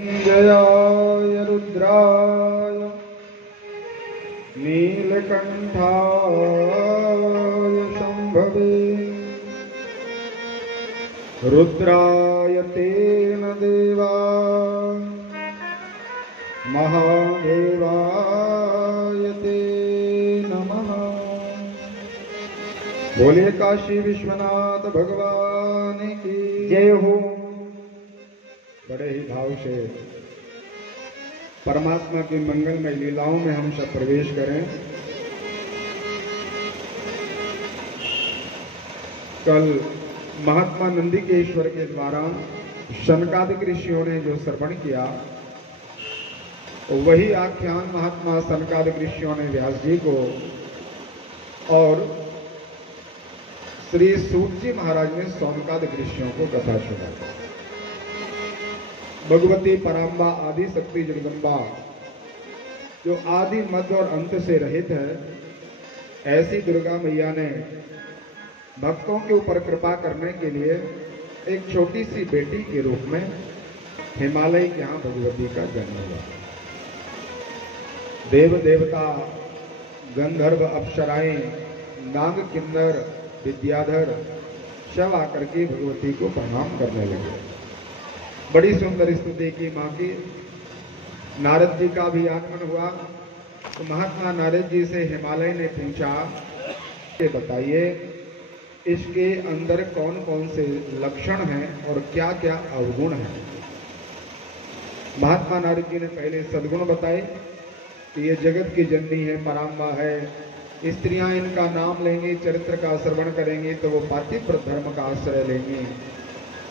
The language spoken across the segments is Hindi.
जयाय रुद्राय नीलकंठाय शंभवे रुद्राय तेन देवा महादेवाय ते नमः। बोले काशी विश्वनाथ भगवान की जय हो। बड़े ही भाव से परमात्मा की मंगलमय लीलाओं में हम सब प्रवेश करें। कल महात्मा नंदिकेश्वर के द्वारा सनकादिक ऋषियों ने जो श्रवण किया, वही आख्यान महात्मा सनकादिक ऋषियों ने व्यास जी को और श्री सूत जी महाराज ने सौनकादिक ऋषियों को कथा सुनाई। भगवती पराम्बा आदि शक्ति जगदम्बा जो आदि मध्य और अंत से रहित है, ऐसी दुर्गा मैया ने भक्तों के ऊपर कृपा करने के लिए एक छोटी सी बेटी के रूप में हिमालय के यहाँ भगवती का जन्म हुआ। देव देवता, गंधर्व, अप्सराएं, नाग, किन्नर, विद्याधर सब आकर के भगवती को प्रणाम करने लगे। बड़ी सुंदर स्तुति की मां की। नारद जी का भी आगमन हुआ तो महात्मा नारद जी से हिमालय ने पूछा कि बताइए इसके अंदर कौन कौन से लक्षण हैं और क्या क्या अवगुण हैं। महात्मा नारद जी ने पहले सद्गुण बताए कि ये जगत की जननी है, पराम्बा है। स्त्रियां इनका नाम लेंगी, चरित्र का श्रवण करेंगी तो वो पातिव्रत धर्म का आश्रय लेंगी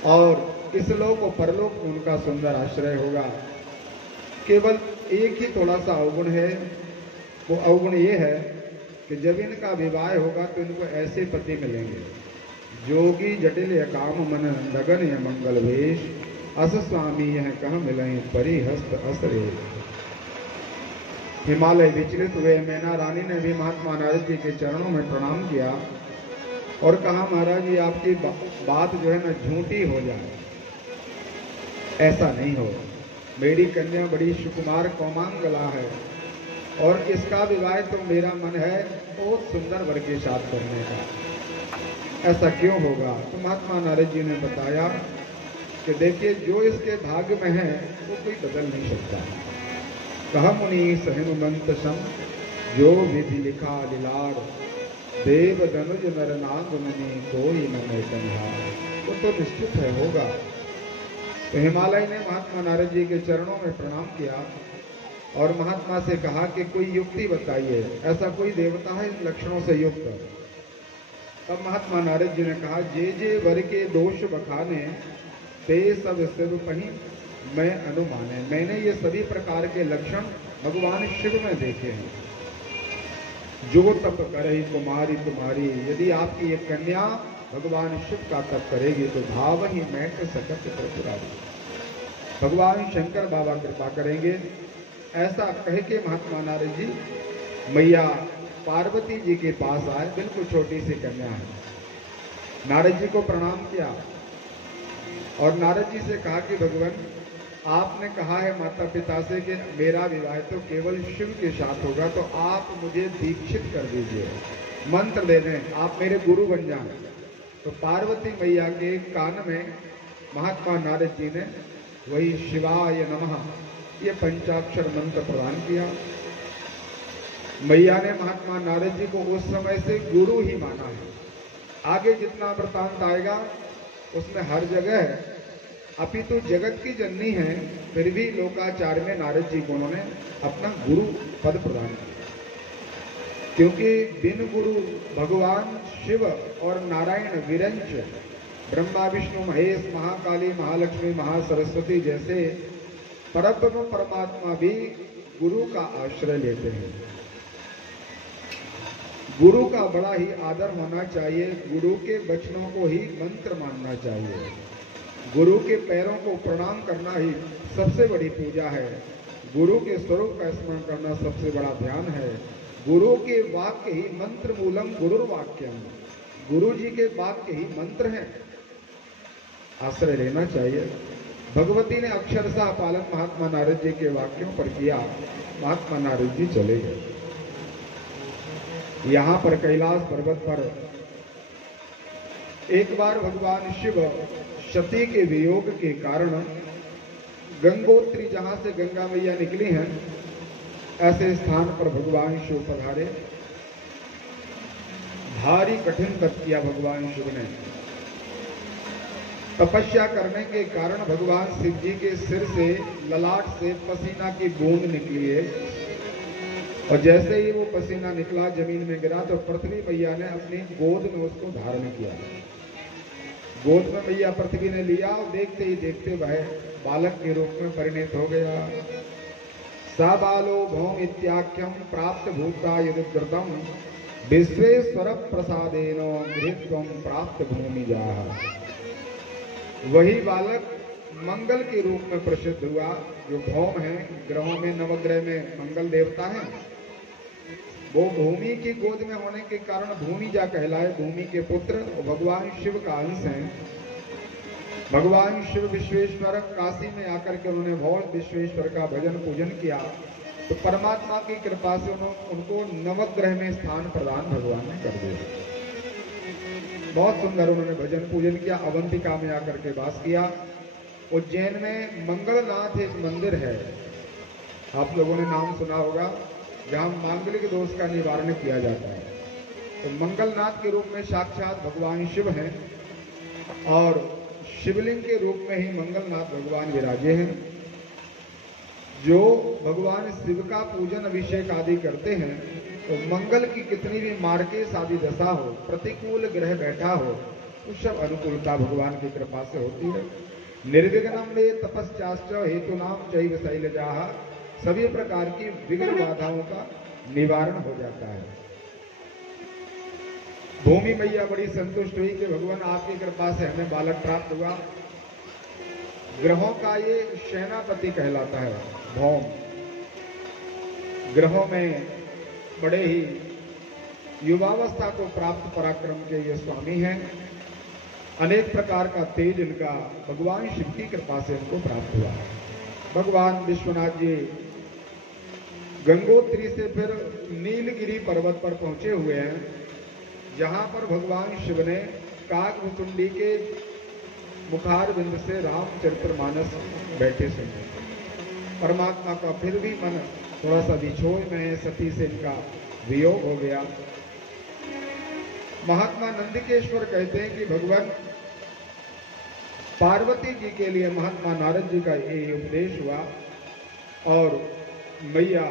और इस लोक और परलोक में उनका सुंदर आश्रय होगा। केवल एक ही थोड़ा सा अवगुण है, वो अवगुण ये है कि जब इनका विवाह होगा तो इनको ऐसे पति मिलेंगे, जोगी जटिल काम मन लगन या मंगल वेश, अस स्वामी यह कह मिलें परिहस्त असरे। हिमालय विचलित हुए। मैना रानी ने भी महात्मा नारद जी के चरणों में प्रणाम किया और कहा महाराज जी आपकी बात जो है ना झूठी हो जाए, ऐसा नहीं हो। मेरी कन्या बड़ी सुकुमार कोमांगला है और इसका विवाह तो मेरा मन है बहुत सुंदर वर के साथ करने का। ऐसा क्यों होगा? तो महात्मा नारद जी ने बताया कि देखिए जो इसके भाग्य में है वो कोई बदल नहीं सकता। कहा मुनि सहनुमंत सम जो विधि लिखा लीलार, देव धनुज नर नाग मुनि कोई न कन्हार। वो तो निश्चित है होगा। तो हिमालय ने महात्मा नारद जी के चरणों में प्रणाम किया और महात्मा से कहा कि कोई युक्ति बताइए, ऐसा कोई देवता है इन लक्षणों से युक्त। तब महात्मा नारद जी ने कहा जे जे वर के दोष बखाने ते सब शिव पही मैं अनुमाने। मैंने ये सभी प्रकार के लक्षण भगवान शिव में देखे हैं। जो तप करे कुमारी तुम्हारी, यदि आपकी ये कन्या भगवान शिव का तप करेगी तो भाव ही मैट सकत त्रिपुरारी। भगवान शंकर बाबा कृपा करेंगे। ऐसा कह के महात्मा नारद जी मैया पार्वती जी के पास आए। बिल्कुल छोटी सी कन्या है। नारद जी को प्रणाम किया और नारद जी से कहा कि भगवान आपने कहा है माता पिता से कि मेरा विवाह तो केवल शिव के साथ होगा, तो आप मुझे दीक्षित कर दीजिए, मंत्र दे दें, आप मेरे गुरु बन जाएं। तो पार्वती मैया के कान में महात्मा नारद जी ने वही शिवाय नमः ये पंचाक्षर मंत्र प्रदान किया। मैया ने महात्मा नारद जी को उस समय से गुरु ही माना है। आगे जितना वृतांत आएगा उसमें हर जगह अपितु जगत की जननी है, फिर भी लोकाचार्य में नारद जी को उन्होंने अपना गुरु पद प्रदान किया। क्योंकि बिन गुरु भगवान शिव और नारायण विरंच ब्रह्मा विष्णु महेश महाकाली महालक्ष्मी महासरस्वती जैसे परब्रह्म परमात्मा भी गुरु का आश्रय लेते हैं। गुरु का बड़ा ही आदर होना चाहिए। गुरु के वचनों को ही मंत्र मानना चाहिए। गुरु के पैरों को प्रणाम करना ही सबसे बड़ी पूजा है। गुरु के स्वरूप का स्मरण करना सबसे बड़ा ध्यान है। गुरु के वाक्य ही मंत्र मूलम गुरुर्वाक्यम। गुरु जी के वाक्य ही मंत्र हैं। आश्रय लेना चाहिए। भगवती ने अक्षरशः पालन महात्मा नारद जी के वाक्यों पर किया। महात्मा नारद जी चले गए। यहां पर कैलाश पर्वत पर एक बार भगवान शिव सती के वियोग के कारण गंगोत्री, जहां से गंगा मैया निकली हैं, ऐसे स्थान पर भगवान शिव पधारे। भारी कठिन तप किया भगवान शिव ने। तपस्या करने के कारण भगवान शिव जी के सिर से, ललाट से पसीना की बूंद निकली है, और जैसे ही वो पसीना निकला जमीन में गिरा तो पृथ्वी मैया ने अपनी गोद में उसको धारण किया। गोद में मैया पृथ्वी ने लिया और देखते ही देखते वह बालक के रूप में परिणत हो गया। सा बालो भौम इत्याख्यम प्राप्त भूता यदुद्रतम विश्वेश्वर प्रसादेन गृहत्वम प्राप्त भूमि जा। वही बालक मंगल के रूप में प्रसिद्ध हुआ। जो भौम है, ग्रहों में, नवग्रह में मंगल देवता है, वो भूमि की गोद में होने के कारण भूमि जा कहलाए। भूमि के पुत्र और भगवान शिव का अंश हैं। भगवान शिव विश्वेश्वर काशी में आकर के उन्होंने बहुत विश्वेश्वर का भजन पूजन किया, तो परमात्मा की कृपा से उनको नवग्रह में स्थान प्रदान भगवान ने कर दिया। बहुत सुंदर उन्होंने भजन पूजन किया। अवंतिका में आकर के वास किया। उज्जैन में मंगलनाथ एक मंदिर है, आप लोगों ने नाम सुना होगा, जहां मांगलिक दोष का निवारण किया जाता है। तो मंगलनाथ के रूप में साक्षात भगवान शिव हैं, और शिवलिंग के रूप में ही मंगलनाथ भगवान विराजे हैं। जो भगवान शिव का पूजन अभिषेक आदि करते हैं, तो मंगल की कितनी भी मार्केश आदि दशा हो, प्रतिकूल ग्रह बैठा हो, उस सब अनुकूलता भगवान की कृपा से होती है। निर्विघ्नं वे तपस्याश्च हेतुनाम चैव शैलजाः, सभी प्रकार की विघ्न बाधाओं का निवारण हो जाता है। भूमि मैया बड़ी संतुष्ट हुई कि भगवान आपकी कृपा से हमें बालक प्राप्त हुआ। ग्रहों का ये सेनापति कहलाता है भौम। ग्रहों में बड़े ही युवावस्था को प्राप्त पराक्रम के ये स्वामी हैं। अनेक प्रकार का तेज इनका भगवान शिव की कृपा से इनको प्राप्त हुआ। भगवान विश्वनाथ जी गंगोत्री से फिर नीलगिरी पर्वत पर पहुंचे हुए हैं, जहां पर भगवान शिव ने काकभुकुंडी के मुखार बिंद से रामचरितमानस बैठे सुने। परमात्मा का फिर भी मन थोड़ा सा विछोह में है, सती से इनका वियोग हो गया। महात्मा नंदिकेश्वर कहते हैं कि भगवान पार्वती जी के लिए महात्मा नारद जी का ये उपदेश हुआ, और मैया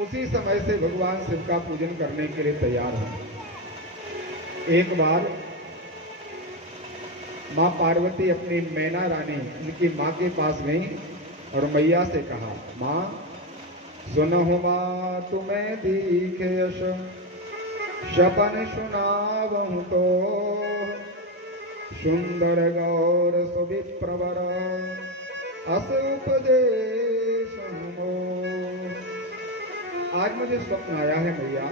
उसी समय से भगवान शिव का पूजन करने के लिए तैयार हुई। एक बार माँ पार्वती अपनी मैना रानी, उनकी माँ के पास गई और मैया से कहा, माँ सुनहु माँ तुम्हें दीखे यश, शपन सुनावहु तो, सुंदर गौर सुविप्रवर अस उपदेश हो। आज मुझे स्वप्न आया है मैया,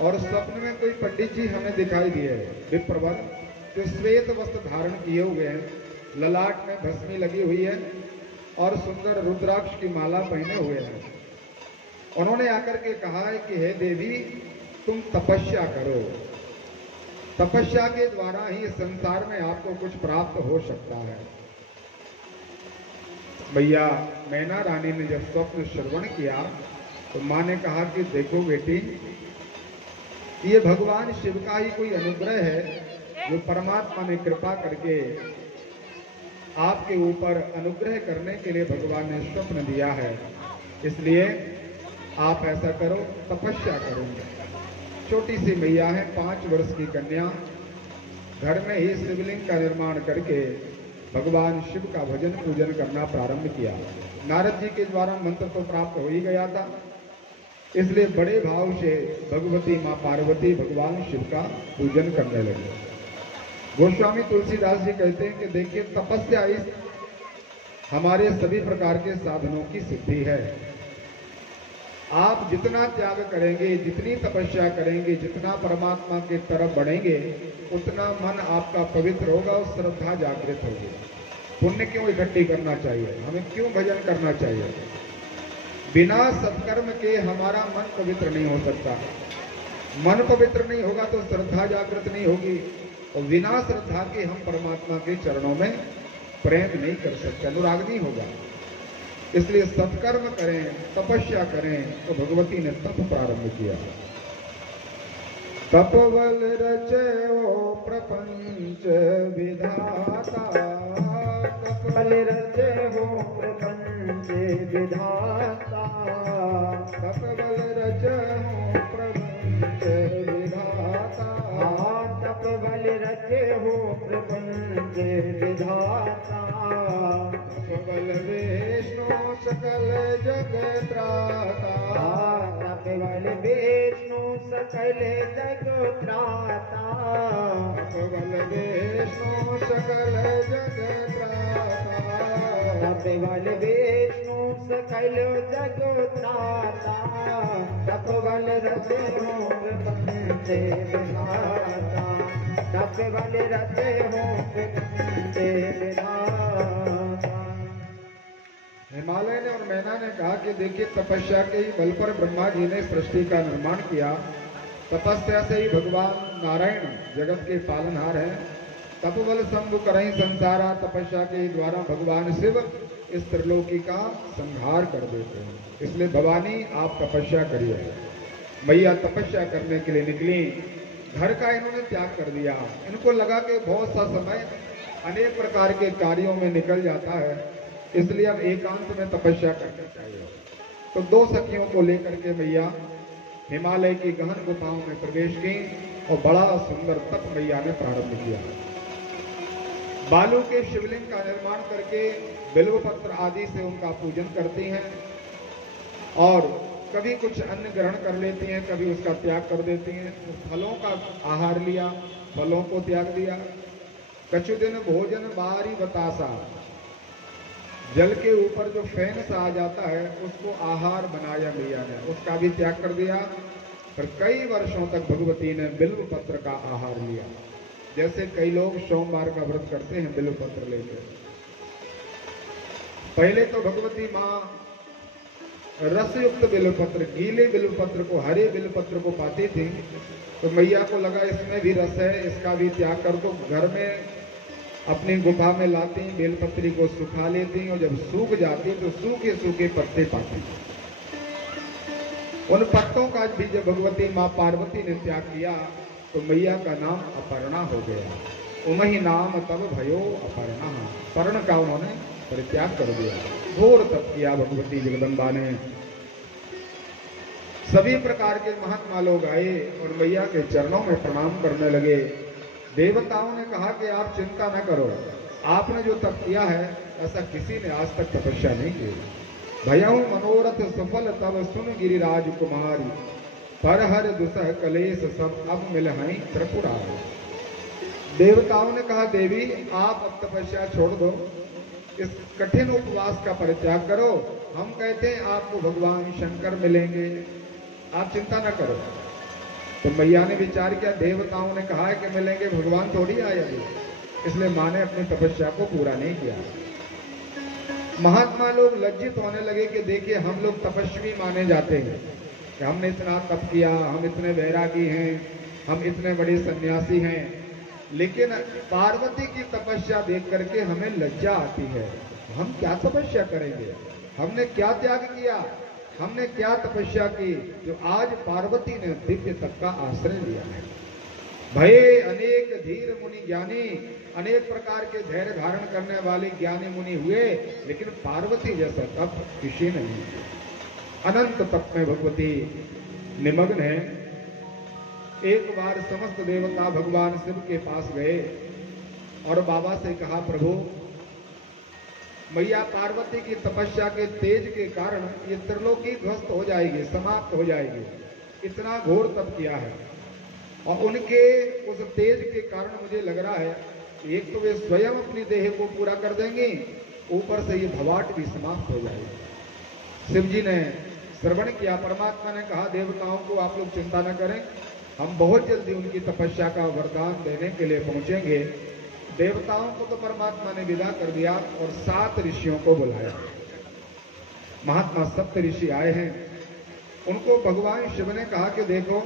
और स्वप्न में कोई पंडित जी हमें दिखाई दिए विप्रवर, जो श्वेत वस्त्र धारण किए हुए हैं, ललाट में भस्मी लगी हुई है और सुंदर रुद्राक्ष की माला पहने हुए हैं। उन्होंने आकर के कहा है कि हे देवी, तुम तपस्या करो, तपस्या के द्वारा ही संसार में आपको कुछ प्राप्त हो सकता है। मैया मैना रानी ने जब स्वप्न श्रवण किया तो माँ ने कहा कि देखो बेटी, ये भगवान शिव का ही कोई अनुग्रह है, जो परमात्मा ने कृपा करके आपके ऊपर अनुग्रह करने के लिए भगवान ने स्वप्न दिया है। इसलिए आप ऐसा करो, तपस्या करो। छोटी सी मैया है, 5 वर्ष की कन्या, घर में ही शिवलिंग का निर्माण करके भगवान शिव का भजन पूजन करना प्रारंभ किया। नारद जी के द्वारा मंत्र तो प्राप्त हो ही गया था, इसलिए बड़े भाव से भगवती माँ पार्वती भगवान शिव का पूजन करने लगे। गोस्वामी तुलसीदास जी कहते हैं कि देखिए, तपस्या इस हमारे सभी प्रकार के साधनों की सिद्धि है। आप जितना त्याग करेंगे, जितनी तपस्या करेंगे, जितना परमात्मा की तरफ बढ़ेंगे, उतना मन आपका पवित्र होगा और श्रद्धा जागृत होगी। पुण्य क्यों इकट्ठी करना चाहिए, हमें क्यों भजन करना चाहिए। बिना सत्कर्म के हमारा मन पवित्र नहीं हो सकता। मन पवित्र नहीं होगा तो श्रद्धा जागृत नहीं होगी, और बिना श्रद्धा के हम परमात्मा के चरणों में प्रेम नहीं कर सकते, अनुराग नहीं होगा। इसलिए सत्कर्म करें, तपस्या करें। तो भगवती ने तप प्रारंभ किया। तपवल रचयो प्रपंच विधाता, तपवल रचयो प्रपंच विधाता, तपवल रचयो प्रपंच विधाता, तपवल रचयो प्रपंच विधाता, तपवल विष्णु सकल जग त्राता, तपवल विष्णु सकल जग त्राता, तपवल विष्णु सकल जग त्राता, तपवल विष्णु सकल जग त्राता, तपवल रचयो प्रपंच विधाता, तपवल रचयो प्रपंच विधाता। हिमालय ने और मैना ने कहा कि देखिए, तपस्या के ही बल पर ब्रह्मा जी ने सृष्टि का निर्माण किया। तपस्या से ही भगवान नारायण जगत के पालनहार हैं। तपबल शंभु करहीं संसारा, तपस्या के द्वारा भगवान शिव इस त्रिलोकी का संहार कर देते हैं। इसलिए भवानी आप तपस्या करिए। मैया तपस्या करने के लिए निकली। घर का इन्होंने त्याग कर दिया। इनको लगा कि बहुत सा समय अनेक प्रकार के कार्यों में निकल जाता है, इसलिए अब एकांत में तपस्या करनी चाहिए। तो दो सखियों को लेकर के मैया हिमालय की गहन गुफाओं में प्रवेश की और बड़ा सुंदर तप मैया ने प्रारंभ किया। बालू के शिवलिंग का निर्माण करके बिल्व पत्र आदि से उनका पूजन करती हैं, और कभी कुछ अन्न ग्रहण कर लेती हैं, कभी उसका त्याग कर देती हैं। फलों का आहार लिया, फलों को त्याग दिया। कछु दिन भोजन बारी बतासा, जल के ऊपर जो फैन सा आ जाता है उसको आहार बनाया मैया ने, उसका भी त्याग कर दिया। पर कई वर्षों तक भगवती ने बिल्व पत्र का आहार लिया। जैसे कई लोग सोमवार का व्रत करते हैं बिल्व पत्र लेकर। पहले तो भगवती माँ रसयुक्त बिल्व पत्र, गीले बिल्व पत्र को, हरे बिल्व पत्र को पाती थी। तो मैया को लगा इसमें भी रस है, इसका भी त्याग कर दो। घर में अपनी गुफा में लाती, बेलपत्री को सुखा लेती, और जब सूख जाती तो सूखे सूखे पत्ते पाती। उन पत्तों का भी जब भगवती माँ पार्वती ने त्याग किया तो मैया का नाम अपर्णा हो गया। उमहि नाम तब भयो अपर्णा, पर्ण का उन्होंने परित्याग कर दिया। घोर तप किया भगवती जगदम्बा ने। सभी प्रकार के महात्मा लोग आए और मैया के चरणों में प्रणाम करने लगे। देवताओं ने कहा कि आप चिंता न करो, आपने जो तप किया है ऐसा किसी ने आज तक तपस्या नहीं की। भयऊ मनोरथ सफल तब सुन गिरिराज कुमारी, पर हर दुसह कलेश सब अब मिल हैं त्रिपुरारी। देवताओं ने कहा देवी आप अब तपस्या छोड़ दो, इस कठिन उपवास का परित्याग करो। हम कहते हैं आपको भगवान शंकर मिलेंगे, आप चिंता न करो। तो मैया ने विचार किया, देवताओं ने कहा है कि मिलेंगे, भगवान थोड़ी आए अभी। इसलिए माँ ने अपनी तपस्या को पूरा नहीं किया। महात्मा लोग लज्जित होने लगे कि देखिए हम लोग तपस्वी माने जाते हैं कि हमने इतना तप किया, हम इतने वैरागी हैं, हम इतने बड़े सन्यासी हैं, लेकिन पार्वती की तपस्या देख करके हमें लज्जा आती है। हम क्या तपस्या करेंगे, हमने क्या त्याग किया, हमने क्या तपस्या की जो आज पार्वती ने दिव्य तप का आश्रय लिया है। भये अनेक धीर मुनि ज्ञानी, अनेक प्रकार के धैर्य धारण करने वाले ज्ञानी मुनि हुए, लेकिन पार्वती जैसा तप किसी ने नहीं किया। अनंत तप में भगवती निमग्न है। एक बार समस्त देवता भगवान शिव के पास गए और बाबा से कहा, प्रभु मैया पार्वती की तपस्या के तेज के कारण ये त्रिलोकी ध्वस्त हो जाएगी, समाप्त हो जाएगी। इतना घोर तप किया है और उनके उस तेज के कारण मुझे लग रहा है एक तो वे स्वयं अपनी देह को पूरा कर देंगे, ऊपर से ये भवाट भी समाप्त हो जाएगी। शिव जी ने श्रवण किया। परमात्मा ने कहा देवताओं को आप लोग चिंता न करें, हम बहुत जल्दी उनकी तपस्या का वरदान देने के लिए पहुंचेंगे। देवताओं को तो परमात्मा ने विदा कर दिया और 7 ऋषियों को बुलाया। महात्मा सप्त ऋषि आए हैं। उनको भगवान शिव ने कहा कि देखो,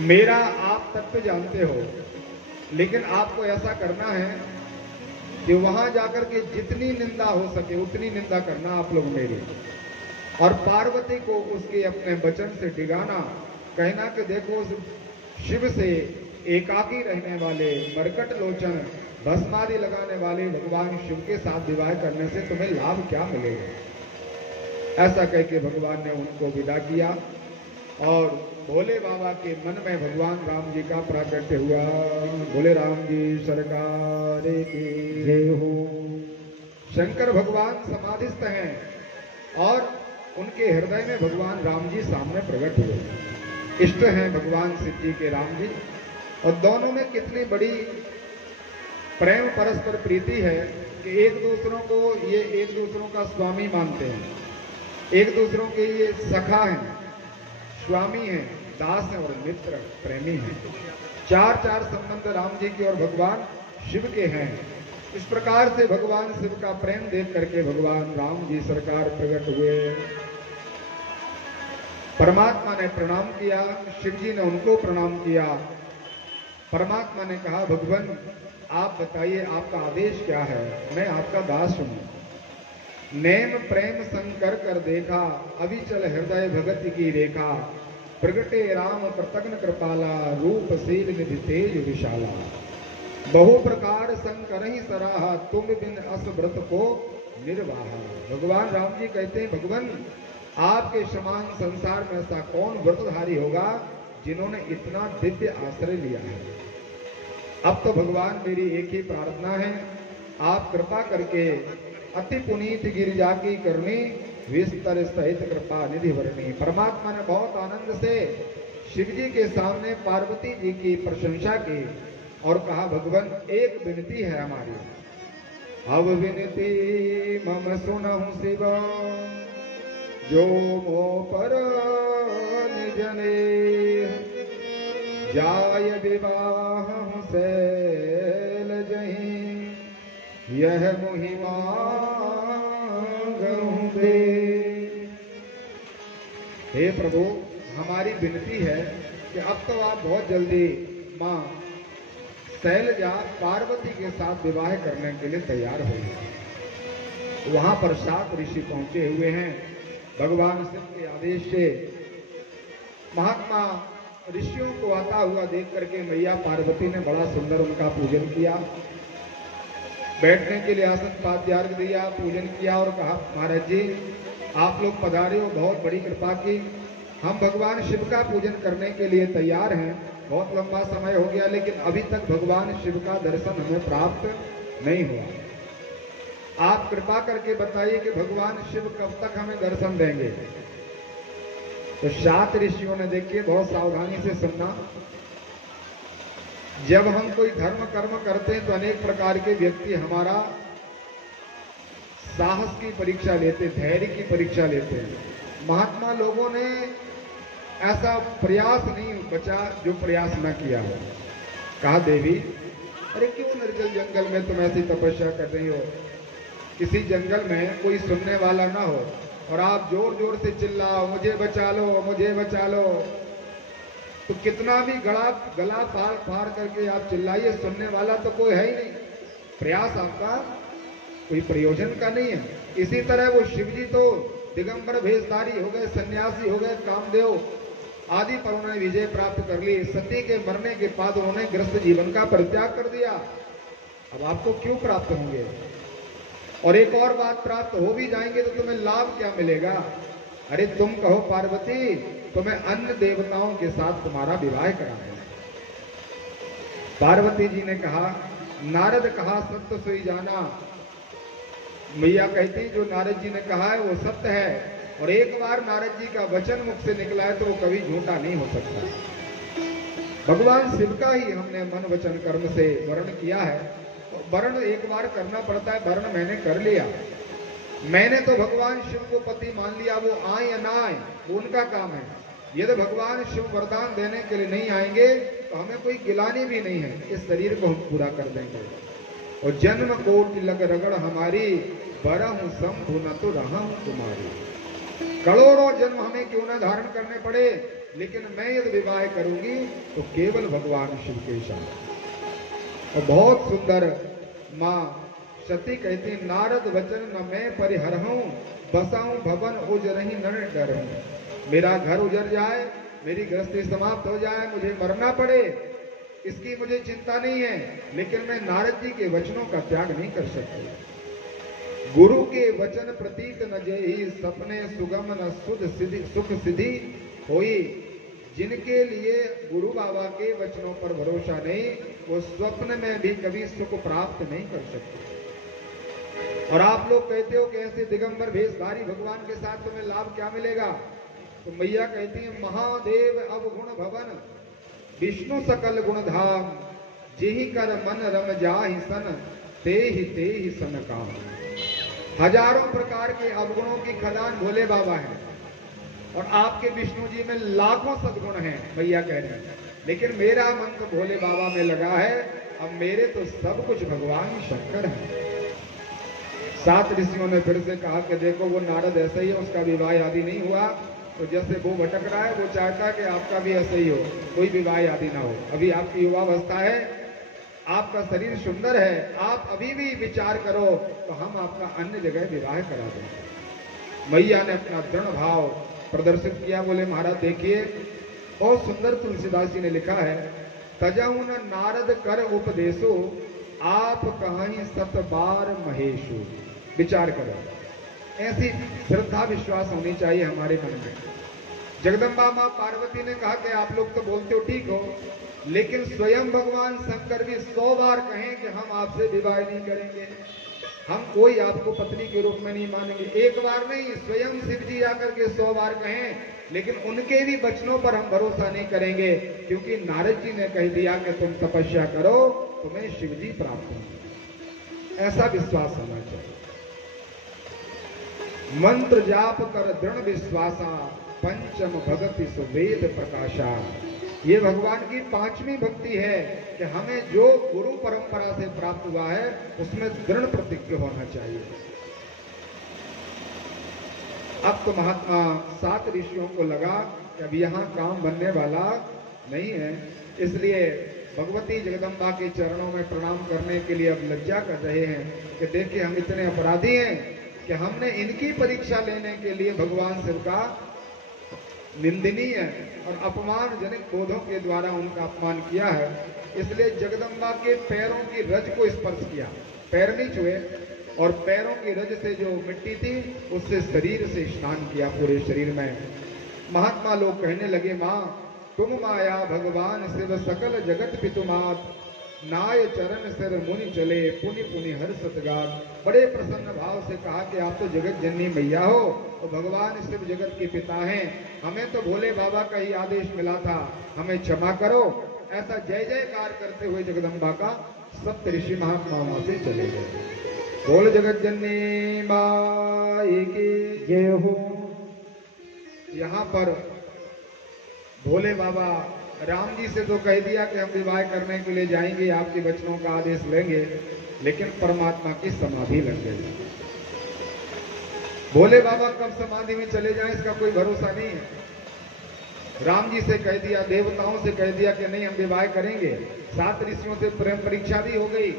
मेरा आप तत्व जानते हो, लेकिन आपको ऐसा करना है कि वहां जाकर के जितनी निंदा हो सके उतनी निंदा करना आप लोग मेरी, और पार्वती को उसके अपने वचन से डिगाना, कहना कि देखो शिव से एकाकी रहने वाले मरकट लोचन भस्मादि लगाने वाले भगवान शिव के साथ विवाह करने से तुम्हें लाभ क्या मिलेगा। ऐसा कह के भगवान ने उनको विदा किया और भोले बाबा के मन में भगवान राम जी का प्राकट्य हुआ। भोले राम जी सरकार की जय हो। शंकर भगवान समाधिस्थ हैं और उनके हृदय में भगवान राम जी सामने प्रकट हुए। इष्ट हैं भगवान शिव जी के राम जी, और दोनों में कितनी बड़ी प्रेम परस्पर प्रीति है कि एक दूसरों का स्वामी मानते हैं, एक दूसरों के ये सखा हैं, स्वामी हैं, दास हैं और मित्र प्रेमी हैं। 4 संबंध राम जी के और भगवान शिव के हैं। इस प्रकार से भगवान शिव का प्रेम देख करके भगवान राम जी सरकार प्रकट हुए। परमात्मा ने प्रणाम किया, शिव जी ने उनको प्रणाम किया। परमात्मा ने कहा, भगवान आप बताइए आपका आदेश क्या है, मैं आपका दास हूं। नेम प्रेम संकर कर देखा, अविचल हृदय भगत की रेखा। प्रगटे राम प्रतग्न कृपाला, रूप शील निधि तेज विशाला। बहु प्रकार संकर ही सराहा, तुम बिन अस व्रत को निर्वाहा। भगवान राम जी कहते हैं, भगवान आपके समान संसार में ऐसा कौन व्रतधारी होगा जिन्होंने इतना दिव्य आश्रय लिया है। अब तो भगवान मेरी एक ही प्रार्थना है, आप कृपा करके अति पुनीत गिरिजा की करनी, विस्तर सहित कृपा निधि वर्णी। परमात्मा ने बहुत आनंद से शिव जी के सामने पार्वती जी की प्रशंसा की और कहा, भगवान एक विनती है हमारी। अब विनती मम सुनहु शिव, जो मो पर निजने। जाय विवाह सैल जहीं, यह मुहि मांगहु दे। हे प्रभु, हमारी विनती है कि अब तो आप बहुत जल्दी मां शैलजा पार्वती के साथ विवाह करने के लिए तैयार हो। वहां पर 7 ऋषि पहुंचे हुए हैं। भगवान शिव के आदेश से महात्मा ऋषियों को आता हुआ देख करके मैया पार्वती ने बड़ा सुंदर उनका पूजन किया, बैठने के लिए आसन पाद्यार्घ दिया, पूजन किया और कहा, महाराज जी आप लोग पधारे हो, बहुत बड़ी कृपा की। हम भगवान शिव का पूजन करने के लिए तैयार हैं। बहुत लंबा समय हो गया लेकिन अभी तक भगवान शिव का दर्शन हमें प्राप्त नहीं हुआ। आप कृपा करके बताइए कि भगवान शिव कब तक हमें दर्शन देंगे। तो 7 ऋषियों ने, देखिए बहुत सावधानी से सुनना, जब हम कोई धर्म कर्म करते हैं तो अनेक प्रकार के व्यक्ति हमारा साहस की परीक्षा लेते, धैर्य की परीक्षा लेते हैं। महात्मा लोगों ने ऐसा प्रयास नहीं बचा जो प्रयास न किया हो। कहा, देवी अरे क्यों निर्जल जंगल में तुम ऐसी तपस्या कर रही हो, किसी जंगल में कोई सुनने वाला ना हो और आप जोर जोर से चिल्लाओ, मुझे बचा लो, मुझे बचा लो। तो कितना भी गला फाड़ करके आप चिल्लाइए, सुनने वाला तो कोई है ही नहीं। प्रयास आपका कोई प्रयोजन का नहीं है। इसी तरह वो शिव जी तो दिगंबर भेषधारी हो गए, सन्यासी हो गए, कामदेव आदि पर उन्होंने विजय प्राप्त कर ली। सती के मरने के बाद उन्होंने गृहस्थ जीवन का परित्याग कर दिया। अब आपको क्यों प्राप्त होंगे? और एक और बात, प्राप्त हो भी जाएंगे तो तुम्हें लाभ क्या मिलेगा? अरे तुम कहो पार्वती, तुम्हें अन्य देवताओं के साथ तुम्हारा विवाह कराना है। पार्वती जी ने कहा, नारद कहा सत्य सोई जाना। मैया कहती, जो नारद जी ने कहा है वो सत्य है, और एक बार नारद जी का वचन मुख से निकला है तो वो कभी झूठा नहीं हो सकता। भगवान शिव का ही हमने मन वचन कर्म से वर्ण किया है, तो वर्ण एक बार करना पड़ता है। वर्ण मैंने कर लिया, मैंने तो भगवान शिव को पति मान लिया, वो आए या ना आए वो उनका काम है। यदि भगवान शिव वरदान देने के लिए नहीं आएंगे तो हमें कोई गिलानी भी नहीं है, इस शरीर को हम पूरा कर देंगे। और जन्म कोटि लग रगड़ हमारी, बरहु शंभु न तो रहूं तुम्हारी। करोड़ों जन्म हमें क्यों ना धारण करने पड़े, लेकिन मैं यदि विवाह करूंगी तो केवल भगवान शिव के साथ। और बहुत सुंदर माँ सती कहती, नारद वचन न मैं परिहरहूं, बसाऊं भवन उजरहि न डरहूं। मेरा घर उजर जाए, मेरी गृहस्थी समाप्त हो जाए, मुझे मरना पड़े, इसकी मुझे चिंता नहीं है, लेकिन मैं नारद जी के वचनों का त्याग नहीं कर सकती। गुरु के वचन प्रतीत न जेहि, सपने सुगम न सुध सिद्धि सुख सिद्धि होई। जिनके लिए गुरु बाबा के वचनों पर भरोसा नहीं, वो स्वप्न में भी कभी सुख प्राप्त नहीं कर सकते। और आप लोग कहते हो कि ऐसे दिगंबर भेषधारी भगवान के साथ तुम्हें लाभ क्या मिलेगा, तो मैया कहती है, महादेव अवगुण भवन, विष्णु सकल गुण धाम, जेहि कर मन रम जाहि सन, ते ही सन काम। हजारों प्रकार के अवगुणों की खदान भोले बाबा हैं, और आपके विष्णु जी में लाखों सद्गुण हैं, भैया कह रहे हैं, लेकिन मेरा मन तो भोले बाबा में लगा है। अब मेरे तो सब कुछ भगवान शंकर है। 7 ऋषियों ने फिर से कहा कि देखो वो नारद ऐसा ही है, उसका विवाह आदि नहीं हुआ, तो जैसे वो भटक रहा है, वो चाहता है कि आपका भी ऐसा ही हो, कोई विवाह आदि ना हो। अभी आपकी युवावस्था है, आपका शरीर सुंदर है, आप अभी भी विचार करो तो हम आपका अन्य जगह विवाह करा देंगे। मैया ने अपना दृढ़ भाव प्रदर्शित किया। बोले महाराज देखिए, बहुत सुंदर तुलसीदास जी ने लिखा है, तजहु न नारद कर उपदेशो, आप कहीं 7 बार महेशु। विचार करो, ऐसी श्रद्धा विश्वास होनी चाहिए हमारे मन में। जगदम्बा माँ पार्वती ने कहा कि आप लोग तो बोलते हो ठीक हो, लेकिन स्वयं भगवान शंकर भी 100 बार कहें कि हम आपसे विवाह नहीं करेंगे, हम कोई आपको पत्नी के रूप में नहीं मानेंगे। एक बार नहीं, स्वयं शिव जी आकर के 100 बार कहें, लेकिन उनके भी वचनों पर हम भरोसा नहीं करेंगे, क्योंकि नारद जी ने कह दिया कि तुम तपस्या करो, तुम्हें शिव जी प्राप्त होंगे। ऐसा विश्वास होना चाहिए। मंत्र जाप कर दृढ़ विश्वासा, पंचम भगति सुवेद प्रकाशा। ये भगवान की 5वीं भक्ति है कि हमें जो गुरु परंपरा से प्राप्त हुआ है उसमें दृढ़ प्रतिज्ञ होना चाहिए। अब तो महात्मा 7 ऋषियों को लगा कि अब यहाँ काम बनने वाला नहीं है, इसलिए भगवती जगदम्बा के चरणों में प्रणाम करने के लिए अब लज्जा कर रहे हैं कि देखिए हम इतने अपराधी हैं कि हमने इनकी परीक्षा लेने के लिए भगवान शिव का निंदनीय और अपमानजनक बोधों के द्वारा उनका अपमान किया है। इसलिए जगदम्बा के पैरों की रज को स्पर्श किया, पैर नहीं छुए, और पैरों की रज से जो मिट्टी थी उससे शरीर से स्नान किया, पूरे शरीर में। महात्मा लोग कहने लगे, माँ तुम माया भगवान शिव सकल जगत पितुमात, नाय चरण सिर मुनि चले, पुनि पुनि हर सतगात। बड़े प्रसन्न भाव से कहा कि आप तो जगत जननी मैया हो और भगवान शिव जगत के पिता हैं, हमें तो भोले बाबा का ही आदेश मिला था, हमें क्षमा करो। ऐसा जय जयकार करते हुए जगदम्बा का 7 ऋषि महात्माओं से चले गए। बोल जगत जननी माई की जय हो। यहाँ पर भोले बाबा राम जी से तो कह दिया कि हम विवाह करने के लिए जाएंगे, आपके वचनों का आदेश लेंगे, लेकिन परमात्मा की समाधि लग गई। भोले बाबा कब समाधि में चले जाएं इसका कोई भरोसा नहीं है। राम जी से कह दिया, देवताओं से कह दिया कि नहीं हम विवाह करेंगे, 7 ऋषियों से प्रेम परीक्षा भी हो गई,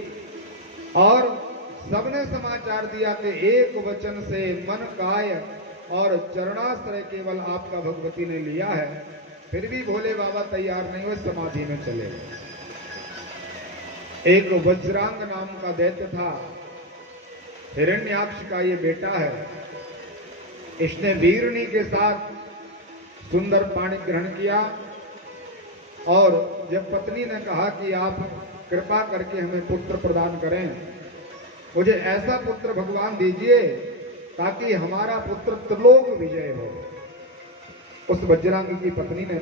और सबने समाचार दिया कि एक वचन से मन काय और चरणाश्रय केवल आपका भगवती ने लिया है। फिर भी भोले बाबा तैयार नहीं हुए, समाधि में चले। एक वज्रांग नाम का दैत्य था, हिरण्याक्ष का ये बेटा है। इसने वीरनी के साथ सुंदर पाणी ग्रहण किया, और जब पत्नी ने कहा कि आप कृपा करके हमें पुत्र प्रदान करें, मुझे ऐसा पुत्र भगवान दीजिए ताकि हमारा पुत्र त्रिलोक विजय हो, उस वज्रांग की पत्नी ने